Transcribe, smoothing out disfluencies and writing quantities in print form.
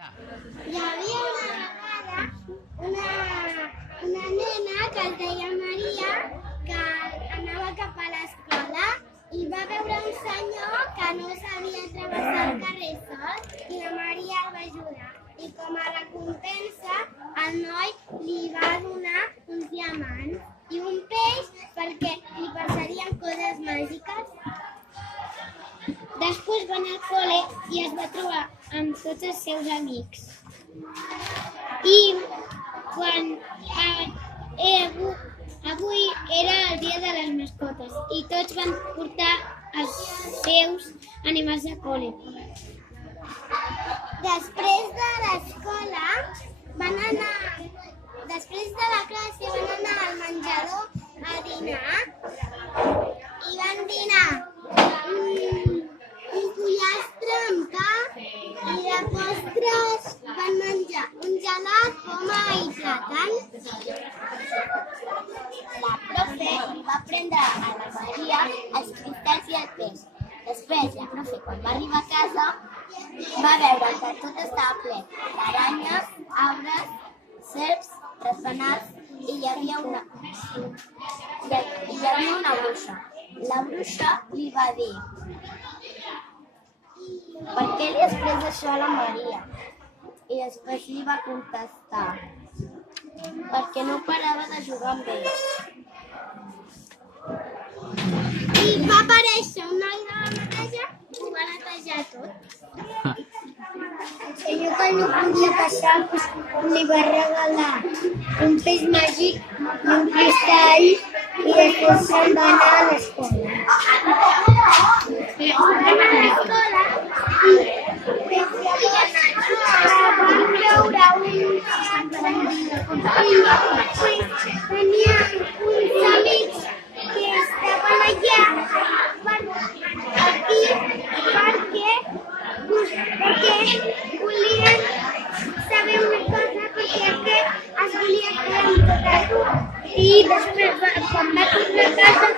Hi havia una vegada una nena que es deia Maria que anava cap a l'escola i va veure un senyor que no sabia travessar el carrer sol i la Maria el va ajudar. I com a recompensa el noi li va donar uns diamants i un peix perquè li passarien coses màgiques. Després va anar al col·le i es va trobar amb tots els seus amics. I quan avui era el dia de les mascotes i tots van portar els seus animals a col·le. Després de l'escola després de la classe van anar al menjador a dinar i van dinar un pollastre amb pa i de postres van menjar un gelat, poma i plàtan. La profe li va prendre a la Maria els cristalls i el peix. Després, la profe, quan va arribar a casa, va veure que tot estava ple d'aranyes, arbres, serps, ratpenats i hi havia una bruixa. La bruixa li va dir: "Per què li has pres això a la Maria?" I després li va contestar: "Perquè no parava de jugar amb ells." I va aparèixer un noi de la neteja i ho va netejar tot. El senyor que no podia passar li va regalar un peix màgic i un cristall i després se'n va anar a l'escola. Van veure tenia uns amics que estaven allà perquè volien saber una cosa, perquè aquest es volia fer amb tot el grup. I després, quan va tornar a casa,